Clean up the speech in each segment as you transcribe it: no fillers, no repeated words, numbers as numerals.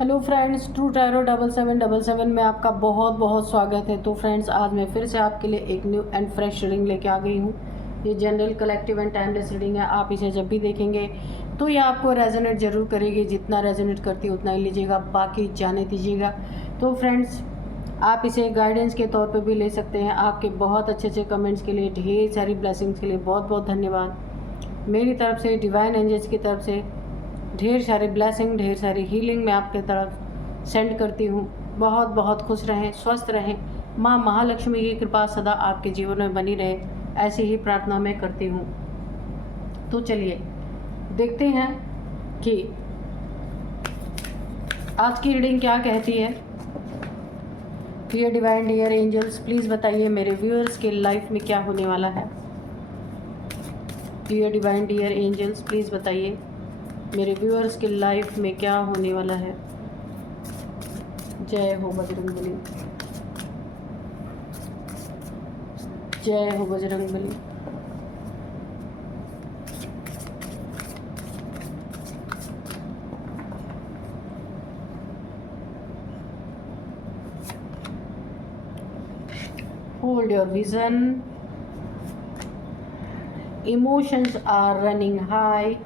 Hello friends, true tarot 7777 में आपका बहुत बहुत स्वागत है। तो फ्रेंड्स, आज मैं फिर से आपके लिए एक न्यू एंड फ्रेश रीडिंग लेके आ गई हूँ। ये general, collective and timeless reading है। आप इसे जब भी देखेंगे तो ये आपको रेजोनेट जरूर करेगी। जितना रेजोनेट करती है उतना ही लीजिएगा, बाकी जाने दीजिएगा। तो फ्रेंड्स, आप इसे गाइडेंस के तौर पर भी ले सकते हैं। आपके बहुत अच्छे अच्छे कमेंट्स के लिए, ढेर सारी ब्लेसिंग्स के लिए बहुत बहुत धन्यवाद। मेरी तरफ से, डिवाइन एंजल्स की तरफ से ढेर सारे ब्लेसिंग, ढेर सारी हीलिंग मैं आपके तरफ सेंड करती हूँ। बहुत बहुत खुश रहें, स्वस्थ रहें। माँ महालक्ष्मी की कृपा सदा आपके जीवन में बनी रहे, ऐसी ही प्रार्थना मैं करती हूँ। तो चलिए देखते हैं कि आज की रीडिंग क्या कहती है। Dear divine, dear angels, please बताइए मेरे व्यूअर्स के लाइफ में क्या होने वाला है। Dear divine, dear angels, please बताइए मेरे व्यूअर्स के लाइफ में क्या होने वाला है। जय हो बजरंगबली, जय हो Bajrangbali. Hold your vision. Emotions are running high.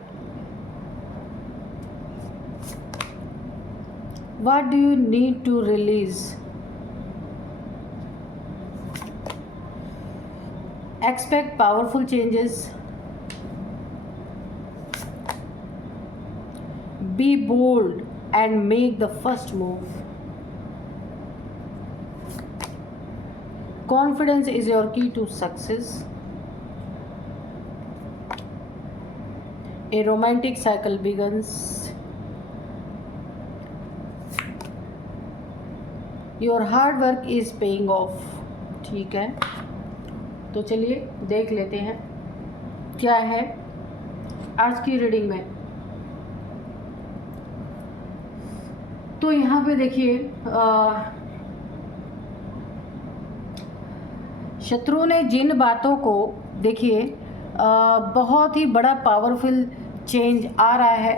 What do you need to release? Expect powerful changes. Be bold and make the first move. Confidence is your key to success. A romantic cycle begins. Your hard work is paying off. ठीक है, तो चलिए देख लेते हैं क्या है आज की रीडिंग में। तो यहाँ पे देखिए, शत्रु ने जिन बातों को, देखिए बहुत ही बड़ा पावरफुल चेंज आ रहा है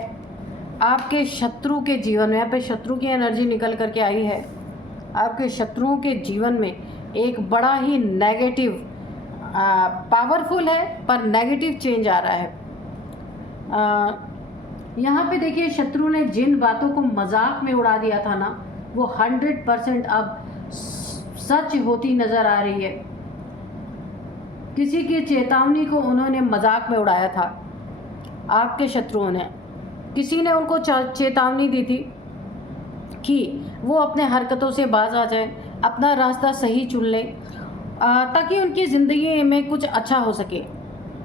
आपके शत्रु के जीवन में। यहाँ पे शत्रु की एनर्जी निकल करके आई है। आपके शत्रुओं के जीवन में एक बड़ा ही नेगेटिव, पावरफुल है पर नेगेटिव चेंज आ रहा है। यहाँ पे देखिए, शत्रु ने जिन बातों को मजाक में उड़ा दिया था ना, वो 100% अब सच होती नज़र आ रही है। किसी की चेतावनी को उन्होंने मजाक में उड़ाया था। आपके शत्रुओं ने, किसी ने उनको चेतावनी दी थी कि वो अपने हरकतों से बाज आ जाए, अपना रास्ता सही चुन ले, ताकि उनकी ज़िंदगी में कुछ अच्छा हो सके।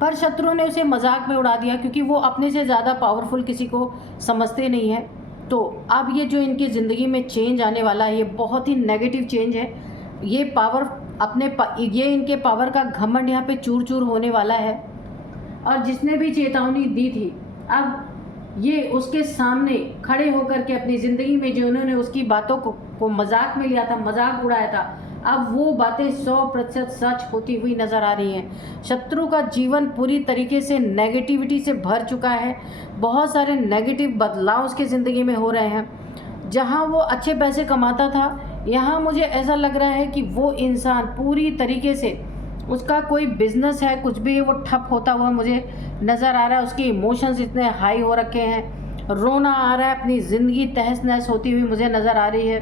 पर शत्रु ने उसे मजाक में उड़ा दिया, क्योंकि वो अपने से ज़्यादा पावरफुल किसी को समझते नहीं हैं। तो अब ये जो इनकी ज़िंदगी में चेंज आने वाला है, ये बहुत ही नेगेटिव चेंज है। ये पावर ये इनके पावर का घमंड यहाँ पे चूर चूर होने वाला है। और जिसने भी चेतावनी दी थी, अब ये उसके सामने खड़े होकर के अपनी ज़िंदगी में जो उन्होंने उसकी बातों को मजाक में लिया था, मजाक उड़ाया था, अब वो बातें 100% सच होती हुई नज़र आ रही हैं। शत्रु का जीवन पूरी तरीके से नेगेटिविटी से भर चुका है। बहुत सारे नेगेटिव बदलाव उसकी ज़िंदगी में हो रहे हैं। जहाँ वो अच्छे पैसे कमाता था, यहाँ मुझे ऐसा लग रहा है कि वो इंसान पूरी तरीके से, उसका कोई बिजनेस है, कुछ भी वो ठप होता हुआ मुझे नज़र आ रहा है। उसके इमोशंस इतने हाई हो रखे हैं, रोना आ रहा है, अपनी ज़िंदगी तहस नहस होती हुई मुझे नज़र आ रही है।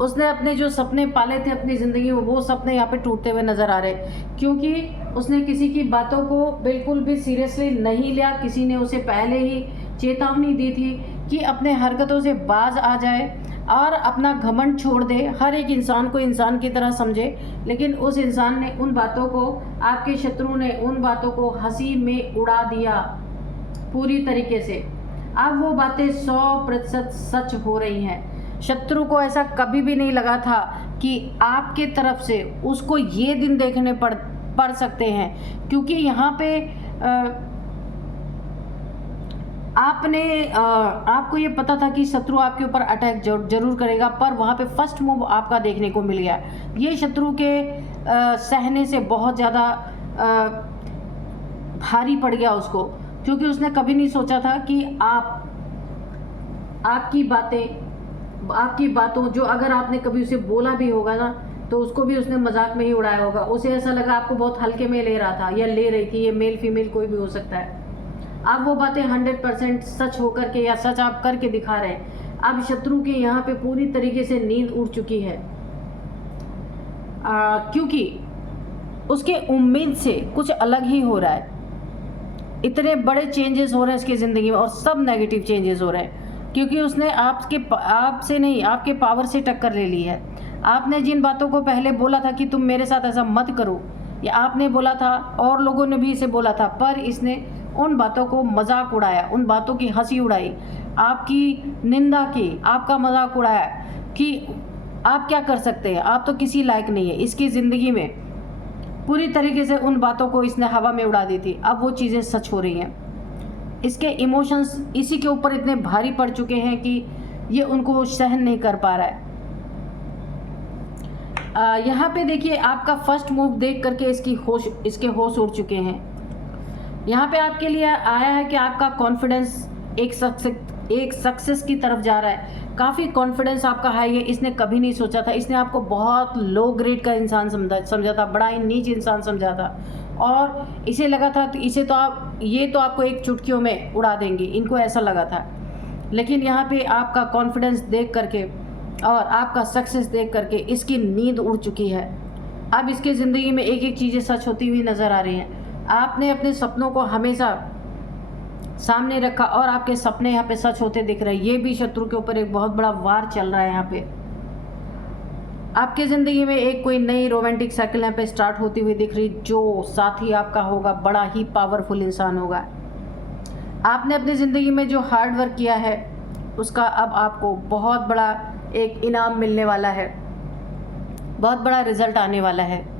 उसने अपने जो सपने पाले थे अपनी ज़िंदगी में, वो सपने यहाँ पे टूटते हुए नज़र आ रहे, क्योंकि उसने किसी की बातों को बिल्कुल भी सीरियसली नहीं लिया। किसी ने उसे पहले ही चेतावनी दी थी कि अपने हरकतों से बाज आ जाए और अपना घमंड छोड़ दे, हर एक इंसान को इंसान की तरह समझे। लेकिन उस इंसान ने उन बातों को, आपके शत्रु ने उन बातों को हंसी में उड़ा दिया पूरी तरीके से। अब वो बातें 100% सच हो रही हैं। शत्रु को ऐसा कभी भी नहीं लगा था कि आपके तरफ से उसको ये दिन देखने पड़ सकते हैं, क्योंकि यहाँ पे आपको ये पता था कि शत्रु आपके ऊपर अटैक जरूर करेगा, पर वहाँ पे फर्स्ट मूव आपका देखने को मिल गया। ये शत्रु के सहने से बहुत ज़्यादा भारी पड़ गया उसको, क्योंकि उसने कभी नहीं सोचा था कि आप आपकी बातों जो अगर आपने कभी उसे बोला भी होगा ना, तो उसको भी उसने मजाक में ही उड़ाया होगा। उसे ऐसा लगा आपको बहुत हल्के में ले रहा था या ले रही थी, ये मेल फीमेल कोई भी हो सकता है। अब वो बातें 100% सच होकर के या सच आप करके दिखा रहे हैं। अब शत्रु की यहाँ पे पूरी तरीके से नींद उड़ चुकी है, क्योंकि उसके उम्मीद से कुछ अलग ही हो रहा है। इतने बड़े चेंजेस हो रहे हैं इसकी ज़िंदगी में और सब नेगेटिव चेंजेस हो रहे हैं, क्योंकि उसने आपसे नहीं, आपके पावर से टक्कर ले ली है। आपने जिन बातों को पहले बोला था कि तुम मेरे साथ ऐसा मत करो, या आपने बोला था और लोगों ने भी इसे बोला था, पर इसने उन बातों को मजाक उड़ाया, उन बातों की हंसी उड़ाई, आपकी निंदा की, आपका मजाक उड़ाया कि आप क्या कर सकते हैं, आप तो किसी लायक नहीं है। इसकी ज़िंदगी में पूरी तरीके से उन बातों को इसने हवा में उड़ा दी थी। अब वो चीज़ें सच हो रही हैं। इसके इमोशंस इसी के ऊपर इतने भारी पड़ चुके हैं कि ये उनको सहन नहीं कर पा रहा है। यहाँ पे देखिए, आपका फर्स्ट मूव देख करके इसके होश उड़ चुके हैं। यहाँ पे आपके लिए आया है कि आपका कॉन्फिडेंस एक सक्सेस की तरफ जा रहा है। काफ़ी कॉन्फिडेंस आपका हाई है। इसने कभी नहीं सोचा था, इसने आपको बहुत लो ग्रेड का इंसान समझा था, बड़ा ही नीच इंसान समझा था, और इसे लगा था तो ये तो आपको एक चुटकियों में उड़ा देंगे, इनको ऐसा लगा था। लेकिन यहाँ पे आपका कॉन्फिडेंस देख करके और आपका सक्सेस देख करके इसकी नींद उड़ चुकी है। अब इसकी ज़िंदगी में एक एक चीज़ें सच होती हुई नज़र आ रही हैं। आपने अपने सपनों को हमेशा सामने रखा और आपके सपने यहाँ पे सच होते दिख रहे हैं। ये भी शत्रु के ऊपर एक बहुत बड़ा वार चल रहा है। यहाँ पे आपकी ज़िंदगी में एक कोई नई रोमांटिक साइकिल यहाँ पे स्टार्ट होती हुई दिख रही, जो साथी आपका होगा बड़ा ही पावरफुल इंसान होगा। आपने अपनी ज़िंदगी में जो हार्ड वर्क किया है उसका अब आपको बहुत बड़ा एक इनाम मिलने वाला है, बहुत बड़ा रिजल्ट आने वाला है।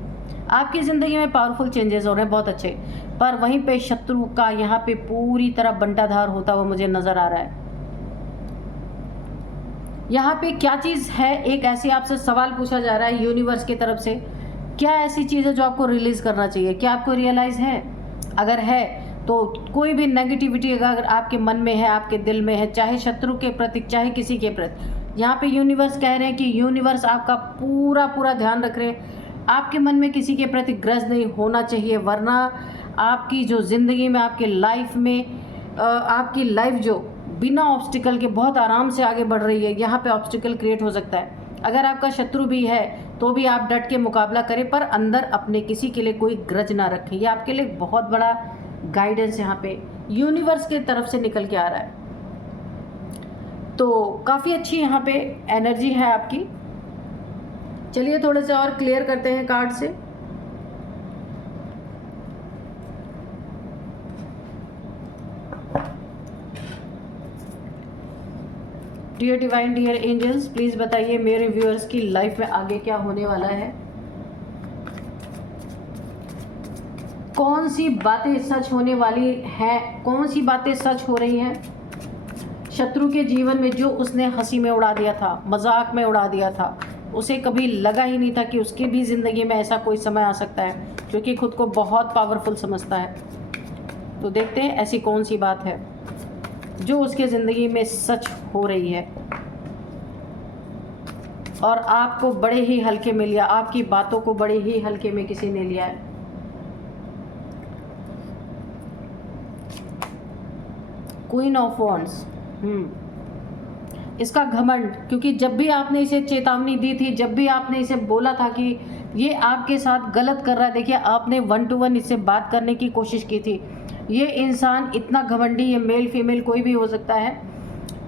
आपकी ज़िंदगी में पावरफुल चेंजेस हो रहे हैं, बहुत अच्छे। पर वहीं पे शत्रु का यहाँ पे पूरी तरह बंटाधार होता हुआ मुझे नज़र आ रहा है। यहाँ पे क्या चीज़ है, एक ऐसी आपसे सवाल पूछा जा रहा है यूनिवर्स की तरफ से, क्या ऐसी चीज़ है जो आपको रिलीज़ करना चाहिए? क्या आपको रियलाइज़ है? अगर है तो कोई भी नेगेटिविटी अगर आपके मन में है, आपके दिल में है, चाहे शत्रु के प्रति चाहे किसी के प्रति, यहाँ पे यूनिवर्स कह रहे हैं कि यूनिवर्स आपका पूरा ध्यान रख रहे हैं। आपके मन में किसी के प्रति ग्रज नहीं होना चाहिए, वरना आपकी जो ज़िंदगी में, आपके लाइफ में, आपकी लाइफ जो बिना ऑब्स्टिकल के बहुत आराम से आगे बढ़ रही है, यहाँ पे ऑब्स्टिकल क्रिएट हो सकता है। अगर आपका शत्रु भी है तो भी आप डट के मुकाबला करें, पर अंदर अपने किसी के लिए कोई ग्रज ना रखें। ये आपके लिए बहुत बड़ा गाइडेंस यहाँ पे यूनिवर्स की तरफ से निकल के आ रहा है। तो काफ़ी अच्छी यहाँ पे एनर्जी है आपकी। चलिए थोड़े से और क्लियर करते हैं कार्ड से। Dear divine, dear angels, please बताइए मेरे व्यूअर्स की लाइफ में आगे क्या होने वाला है। कौन सी बातें सच होने वाली हैं, कौन सी बातें सच हो रही हैं शत्रु के जीवन में, जो उसने हंसी में उड़ा दिया था, मजाक में उड़ा दिया था। उसे कभी लगा ही नहीं था कि उसकी भी ज़िंदगी में ऐसा कोई समय आ सकता है, क्योंकि खुद को बहुत पावरफुल समझता है। तो देखते हैं ऐसी कौन सी बात है जो उसके ज़िंदगी में सच हो रही है और आपको बड़े ही हल्के में लिया, आपकी बातों को बड़े ही हल्के में किसी ने लिया है। क्वीन ऑफ वॉन्ड्स, इसका घमंड, क्योंकि जब भी आपने इसे चेतावनी दी थी, जब भी आपने इसे बोला था कि ये आपके साथ गलत कर रहा है, देखिए आपने 1 to 1 इससे बात करने की कोशिश की थी। ये इंसान इतना घमंडी, ये मेल फीमेल कोई भी हो सकता है,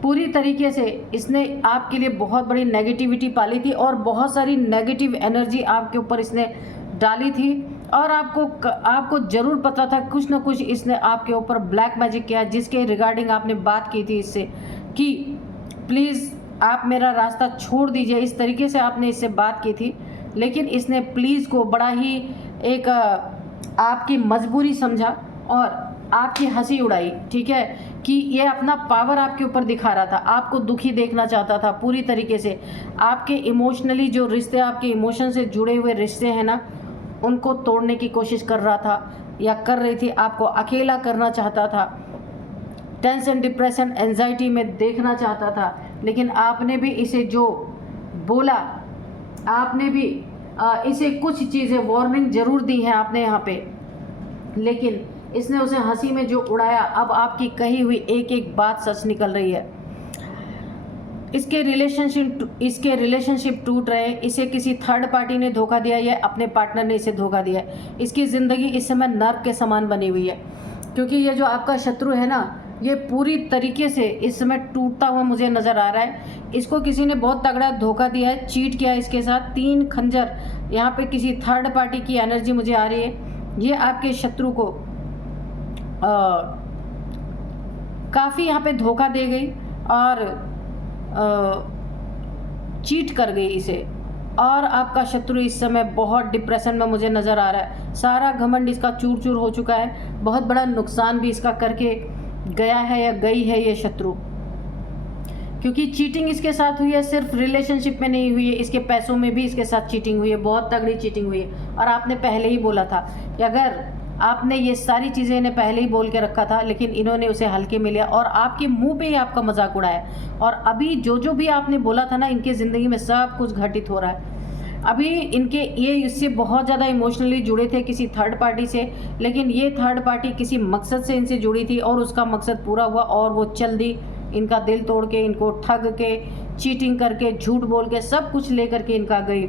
पूरी तरीके से इसने आपके लिए बहुत बड़ी नेगेटिविटी पाली थी और बहुत सारी नेगेटिव एनर्जी आपके ऊपर इसने डाली थी। और आपको ज़रूर पता था कुछ ना कुछ इसने आपके ऊपर ब्लैक मैजिक किया, जिसके रिगार्डिंग आपने बात की थी इससे कि प्लीज़ आप मेरा रास्ता छोड़ दीजिए, इस तरीके से आपने इससे बात की थी। लेकिन इसने प्लीज़ को बड़ा ही एक आपकी मजबूरी समझा और आपकी हंसी उड़ाई, ठीक है, कि ये अपना पावर आपके ऊपर दिखा रहा था, आपको दुखी देखना चाहता था पूरी तरीके से। आपके इमोशनली जो रिश्ते, आपके इमोशन से जुड़े हुए रिश्ते हैं ना, उनको तोड़ने की कोशिश कर रहा था या कर रही थी, आपको अकेला करना चाहता था, टेंशन, डिप्रेशन, एंजाइटी में देखना चाहता था, लेकिन आपने भी इसे जो बोला, आपने भी इसे कुछ चीज़ें वार्निंग ज़रूर दी है आपने यहाँ पे, लेकिन इसने उसे हंसी में जो उड़ाया, अब आपकी कही हुई एक एक बात सच निकल रही है। इसके रिलेशनशिप टूट रहे हैं, इसे किसी थर्ड पार्टी ने धोखा दिया या अपने पार्टनर ने इसे धोखा दिया है। इसकी ज़िंदगी इस समय नर्क के समान बनी हुई है, क्योंकि ये जो आपका शत्रु है ना, ये पूरी तरीके से इस समय टूटता हुआ मुझे नज़र आ रहा है। इसको किसी ने बहुत तगड़ा धोखा दिया है, चीट किया है इसके साथ। 3 खंजर यहाँ पे किसी थर्ड पार्टी की एनर्जी मुझे आ रही है। ये आपके शत्रु को काफ़ी यहाँ पे धोखा दे गई और चीट कर गई इसे, और आपका शत्रु इस समय बहुत डिप्रेशन में मुझे नज़र आ रहा है। सारा घमंड इसका चूर चूर हो चुका है, बहुत बड़ा नुकसान भी इसका करके गया है या गई है ये शत्रु, क्योंकि चीटिंग इसके साथ हुई है, सिर्फ रिलेशनशिप में नहीं हुई है, इसके पैसों में भी इसके साथ चीटिंग हुई है, बहुत तगड़ी चीटिंग हुई है। और आपने पहले ही बोला था कि अगर आपने ये सारी चीज़ें इन्हें पहले ही बोल के रखा था, लेकिन इन्होंने उसे हल्के में लिया और आपके मुंह पे ही आपका मजाक उड़ाया। और अभी जो जो भी आपने बोला था ना, इनके ज़िंदगी में सब कुछ घटित हो रहा है। अभी इनके ये इससे बहुत ज़्यादा इमोशनली जुड़े थे किसी थर्ड पार्टी से, लेकिन ये थर्ड पार्टी किसी मकसद से इनसे जुड़ी थी और उसका मकसद पूरा हुआ, और वो चल दी इनका दिल तोड़ के, इनको ठग के, चीटिंग करके, झूठ बोल के, सब कुछ ले करके इनका गई,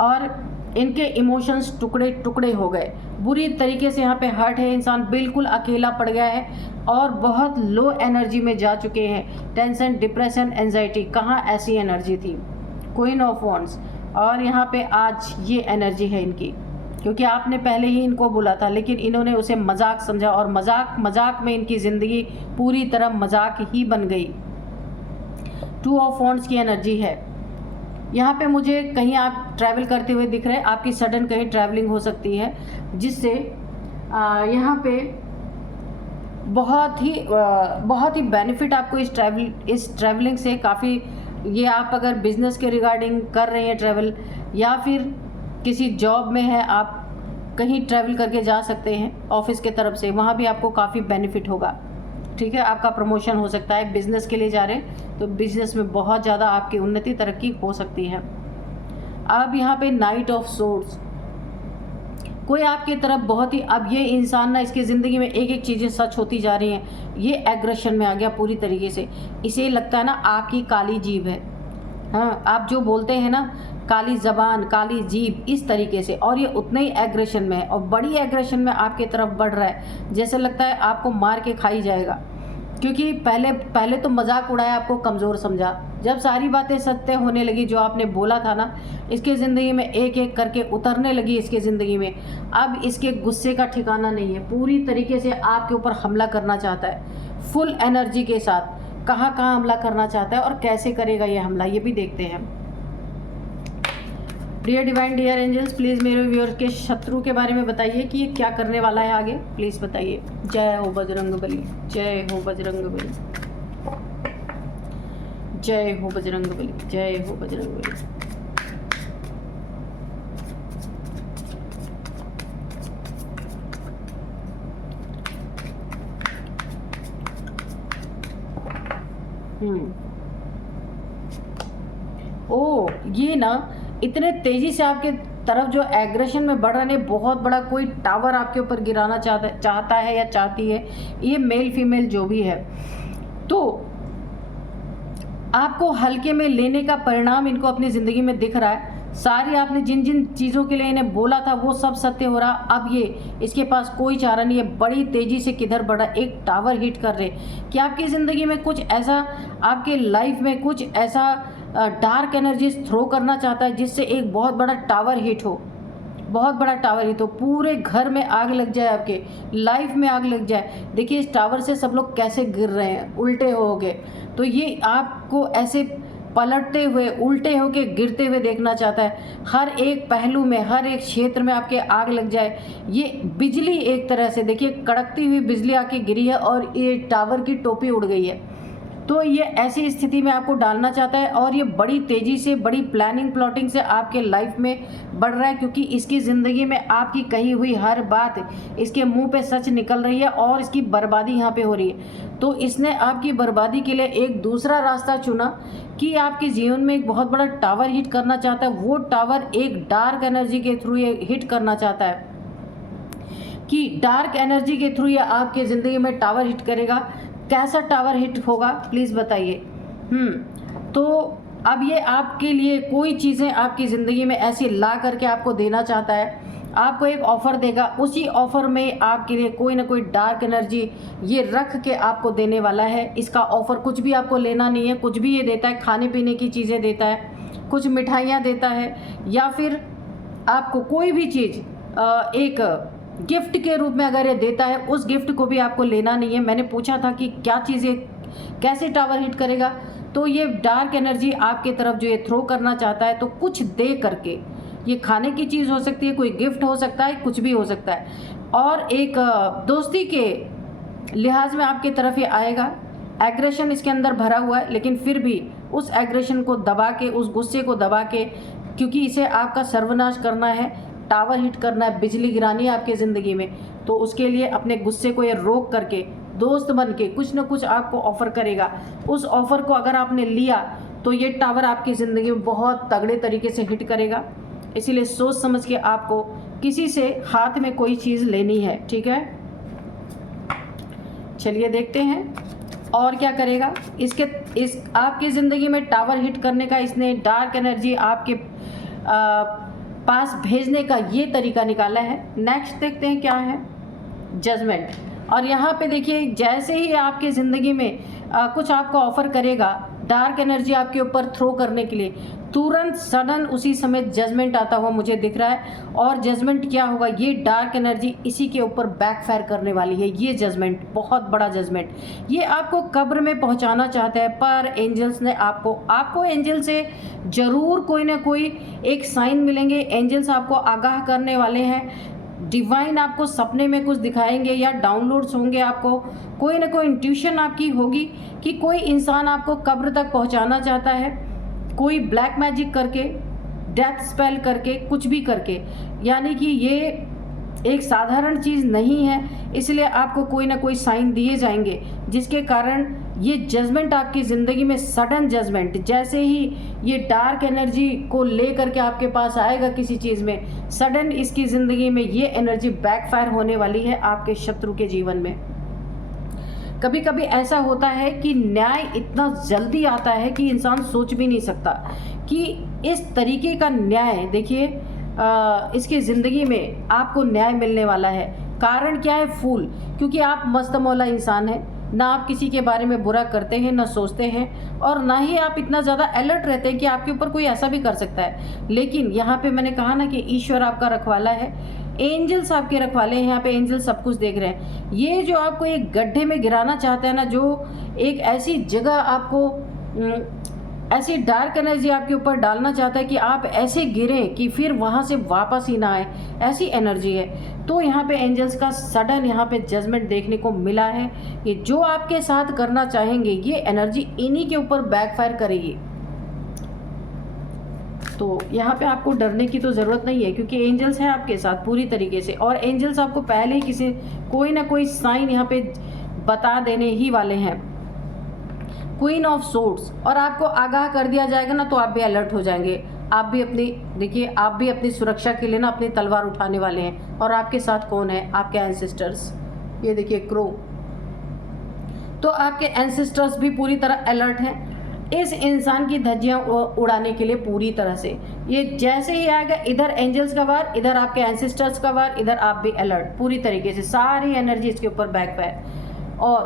और इनके इमोशंस टुकड़े टुकड़े हो गए। बुरी तरीके से यहाँ पे हर्ट है, इंसान बिल्कुल अकेला पड़ गया है और बहुत लो एनर्जी में जा चुके हैं। टेंशन, डिप्रेशन, एंजाइटी, कहाँ ऐसी एनर्जी थी। क्वीन ऑफ वॉन्ड्स, और यहाँ पे आज ये एनर्जी है इनकी, क्योंकि आपने पहले ही इनको बोला था, लेकिन इन्होंने उसे मजाक समझा और मजाक में इनकी ज़िंदगी पूरी तरह मजाक ही बन गई। 2 ऑफ वॉन्ड्स की एनर्जी है यहाँ पे। मुझे कहीं आप ट्रैवल करते हुए दिख रहे हैं, आपकी सडन कहीं ट्रैवलिंग हो सकती है, जिससे यहाँ पे बहुत ही बेनिफिट आपको इस ट्रैवलिंग से काफ़ी। ये आप अगर बिजनेस के रिगार्डिंग कर रहे हैं ट्रैवल, या फिर किसी जॉब में है, आप कहीं ट्रैवल करके जा सकते हैं ऑफिस के तरफ से, वहाँ भी आपको काफ़ी बेनिफिट होगा। ठीक है, आपका प्रमोशन हो सकता है। बिजनेस के लिए जा रहे हैं तो बिजनेस में बहुत ज़्यादा आपकी उन्नति, तरक्की हो सकती है। अब यहाँ पे नाइट ऑफ सोर्ड्स, कोई आपकी तरफ बहुत ही, अब ये इंसान ना, इसकी ज़िंदगी में एक एक चीज़ें सच होती जा रही हैं। ये एग्रेशन में आ गया पूरी तरीके से। इसे लगता है ना आपकी काली जीभ है, हाँ, आप जो बोलते हैं ना, काली ज़बान, काली जीभ, इस तरीके से, और ये उतने ही एग्रेशन में है और बड़ी एग्रेशन में आपके तरफ बढ़ रहा है। जैसे लगता है आपको मार के खा ही जाएगा, क्योंकि पहले तो मजाक उड़ाया, आपको कमज़ोर समझा। जब सारी बातें सत्य होने लगी, जो आपने बोला था ना, इसके ज़िंदगी में एक एक करके उतरने लगी इसके ज़िंदगी में। अब इसके गुस्से का ठिकाना नहीं है, पूरी तरीके से आपके ऊपर हमला करना चाहता है फुल एनर्जी के साथ। कहाँ कहाँ हमला करना चाहता है और कैसे करेगा ये हमला, ये भी देखते हैं। Dear divine, dear angels, please मेरे व्यूअर के शत्रु के बारे में बताइए कि ये क्या करने वाला है आगे, प्लीज़ बताइए। जय हो बजरंगबली, जय हो बजरंगबली, जय हो बजरंगबली, जय हो बजरंगबली। ओ, ये ना इतने तेजी से आपके तरफ जो एग्रेशन में बढ़ रहे हैं, बहुत बड़ा कोई टावर आपके ऊपर गिराना चाहता है या चाहती है, ये मेल फीमेल जो भी है। तो आपको हल्के में लेने का परिणाम इनको अपनी ज़िंदगी में दिख रहा है। सारी आपने जिन जिन चीज़ों के लिए इन्हें बोला था वो सब सत्य हो रहा। अब ये, इसके पास कोई चारा नहीं है, बड़ी तेज़ी से किधर बढ़ा, एक टावर हिट कर रहे कि आपकी ज़िंदगी में कुछ ऐसा, आपके लाइफ में कुछ ऐसा डार्क एनर्जी थ्रो करना चाहता है जिससे एक बहुत बड़ा टावर हिट हो, बहुत बड़ा टावर हिट हो, पूरे घर में आग लग जाए, आपके लाइफ में आग लग जाए। देखिए इस टावर से सब लोग कैसे गिर रहे हैं, उल्टे हो गए। तो ये आपको ऐसे पलटते हुए, उल्टे होके गिरते हुए देखना चाहता है। हर एक पहलू में, हर एक क्षेत्र में आपके आग लग जाए। ये बिजली एक तरह से, देखिए कड़कती हुई बिजली आके गिरी है और ये टावर की टोपी उड़ गई है। तो ये ऐसी स्थिति में आपको डालना चाहता है और ये बड़ी तेज़ी से, बड़ी प्लानिंग प्लॉटिंग से आपके लाइफ में बढ़ रहा है, क्योंकि इसकी ज़िंदगी में आपकी कही हुई हर बात इसके मुंह पे सच निकल रही है और इसकी बर्बादी यहाँ पे हो रही है। तो इसने आपकी बर्बादी के लिए एक दूसरा रास्ता चुना कि आपके जीवन में एक बहुत बड़ा टावर हिट करना चाहता है। वो टावर एक डार्क एनर्जी के थ्रू ये हिट करना चाहता है कि डार्क एनर्जी के थ्रू ये आपके ज़िंदगी में टावर हिट करेगा। कैसा टावर हिट होगा प्लीज़ बताइए। तो अब ये आपके लिए कोई चीज़ें आपकी ज़िंदगी में ऐसी ला करके आपको देना चाहता है, आपको एक ऑफ़र देगा। उसी ऑफ़र में आपके लिए कोई ना कोई डार्क एनर्जी ये रख के आपको देने वाला है। इसका ऑफ़र कुछ भी आपको लेना नहीं है, कुछ भी ये देता है, खाने पीने की चीज़ें देता है, कुछ मिठाइयाँ देता है, या फिर आपको कोई भी चीज़ एक गिफ्ट के रूप में अगर ये देता है, उस गिफ्ट को भी आपको लेना नहीं है। मैंने पूछा था कि क्या चीज़ें कैसे टावर हिट करेगा, तो ये डार्क एनर्जी आपके तरफ जो ये थ्रो करना चाहता है, तो कुछ दे करके, ये खाने की चीज़ हो सकती है, कोई गिफ्ट हो सकता है, कुछ भी हो सकता है, और एक दोस्ती के लिहाज में आपकी तरफ ये आएगा। एग्रेशन इसके अंदर भरा हुआ है, लेकिन फिर भी उस एग्रेशन को दबा के, उस गुस्से को दबा के, क्योंकि इसे आपका सर्वनाश करना है, टावर हिट करना है, बिजली गिरानी है आपके ज़िंदगी में, तो उसके लिए अपने गुस्से को ये रोक करके दोस्त बन के कुछ ना कुछ आपको ऑफ़र करेगा। उस ऑफ़र को अगर आपने लिया तो ये टावर आपकी ज़िंदगी में बहुत तगड़े तरीके से हिट करेगा। इसीलिए सोच समझ के आपको किसी से हाथ में कोई चीज़ लेनी है, ठीक है। चलिए देखते हैं और क्या करेगा। इस आपकी ज़िंदगी में टावर हिट करने का इसने डार्क एनर्जी आपके पास भेजने का ये तरीका निकाला है। नेक्स्ट देखते हैं क्या है, जजमेंट। और यहाँ पे देखिए, जैसे ही आपकी ज़िंदगी में कुछ आपको ऑफ़र करेगा डार्क एनर्जी आपके ऊपर थ्रो करने के लिए, तुरंत सडन उसी समय जजमेंट आता हुआ मुझे दिख रहा है। और जजमेंट क्या होगा, ये डार्क एनर्जी इसी के ऊपर बैकफायर करने वाली है। ये जजमेंट बहुत बड़ा जजमेंट, ये आपको कब्र में पहुंचाना चाहता है। पर एंजल्स ने आपको एंजल से ज़रूर कोई ना कोई एक साइन मिलेंगे। एंजल्स आपको आगाह करने वाले हैं, डिवाइन आपको सपने में कुछ दिखाएंगे या डाउनलोड्स होंगे, आपको कोई ना कोई इंट्यूशन आपकी होगी कि कोई इंसान आपको कब्र तक पहुंचाना चाहता है, कोई ब्लैक मैजिक करके, डेथ स्पेल करके, कुछ भी करके। यानी कि ये एक साधारण चीज़ नहीं है, इसलिए आपको कोई ना कोई साइन दिए जाएंगे, जिसके कारण ये जजमेंट आपकी ज़िंदगी में, सडन जजमेंट, जैसे ही ये डार्क एनर्जी को ले करके आपके पास आएगा किसी चीज़ में, सडन इसकी ज़िंदगी में ये एनर्जी बैकफायर होने वाली है आपके शत्रु के जीवन में। कभी कभी ऐसा होता है कि न्याय इतना जल्दी आता है कि इंसान सोच भी नहीं सकता कि इस तरीके का न्याय, देखिए इसकी ज़िंदगी में आपको न्याय मिलने वाला है। कारण क्या है, फूल, क्योंकि आप मस्त मौला इंसान हैं, ना आप किसी के बारे में बुरा करते हैं, ना सोचते हैं, और ना ही आप इतना ज़्यादा अलर्ट रहते हैं कि आपके ऊपर कोई ऐसा भी कर सकता है। लेकिन यहाँ पे मैंने कहा ना कि ईश्वर आपका रखवाला है, एंजल्स आपके रखवाले हैं। यहाँ पे एंजल सब कुछ देख रहे हैं। ये जो आपको एक गड्ढे में गिराना चाहता है ना, जो एक ऐसी जगह आपको ऐसी डार्क एनर्जी आपके ऊपर डालना चाहता है कि आप ऐसे गिरें कि फिर वहाँ से वापस ही ना आए, ऐसी एनर्जी है। तो यहाँ पे एंजल्स का सडन यहाँ पे जजमेंट देखने को मिला है कि जो आपके साथ करना चाहेंगे, ये एनर्जी इन्हीं के ऊपर बैकफायर करेगी। तो यहाँ पे आपको डरने की तो ज़रूरत नहीं है, क्योंकि एंजल्स हैं आपके साथ पूरी तरीके से, और एंजल्स आपको पहले ही कोई ना कोई साइन यहाँ पे बता देने ही वाले हैं। क्वीन ऑफ सोर्ड्स, और आपको आगाह कर दिया जाएगा ना, तो आप भी अलर्ट हो जाएंगे। आप भी अपनी सुरक्षा के लिए ना अपनी तलवार उठाने वाले हैं। और आपके साथ कौन है, आपके एंसेस्टर्स। ये देखिए क्रो, तो आपके एंसेस्टर्स भी पूरी तरह अलर्ट हैं इस इंसान की धज्जियां उड़ाने के लिए पूरी तरह से। ये जैसे ही आएगा, इधर एंजल्स का वार, इधर आपके एंसेस्टर्स का वार, इधर आप भी अलर्ट पूरी तरीके से, सारी एनर्जी इसके ऊपर बैकफायर। और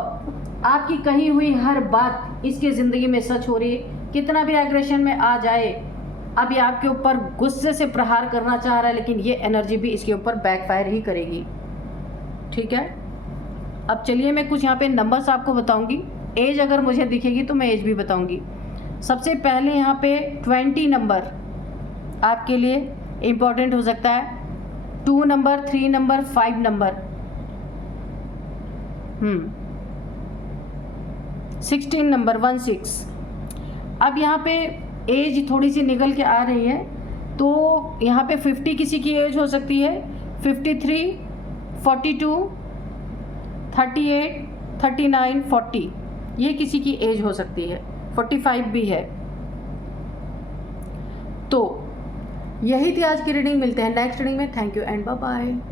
आपकी कही हुई हर बात इसकी ज़िंदगी में सच हो रही है। कितना भी एग्रेशन में आ जाए, अब ये आपके ऊपर गुस्से से प्रहार करना चाह रहा है, लेकिन ये एनर्जी भी इसके ऊपर बैकफायर ही करेगी। ठीक है, अब चलिए मैं कुछ यहाँ पे नंबर्स आपको बताऊंगी। एज अगर मुझे दिखेगी तो मैं एज भी बताऊंगी। सबसे पहले यहाँ पे 20 नंबर आपके लिए इम्पोर्टेंट हो सकता है। 2 नंबर, 3 नंबर, 5 नंबर, 16 नंबर 16। अब यहाँ पे एज थोड़ी सी निकल के आ रही है, तो यहाँ पे 50 किसी की एज हो सकती है, 53, 42, 38, 39, 40 ये किसी की एज हो सकती है, 45 भी है। तो यही थी आज की रीडिंग। मिलते हैं नेक्स्ट रीडिंग में। Thank you and bye bye.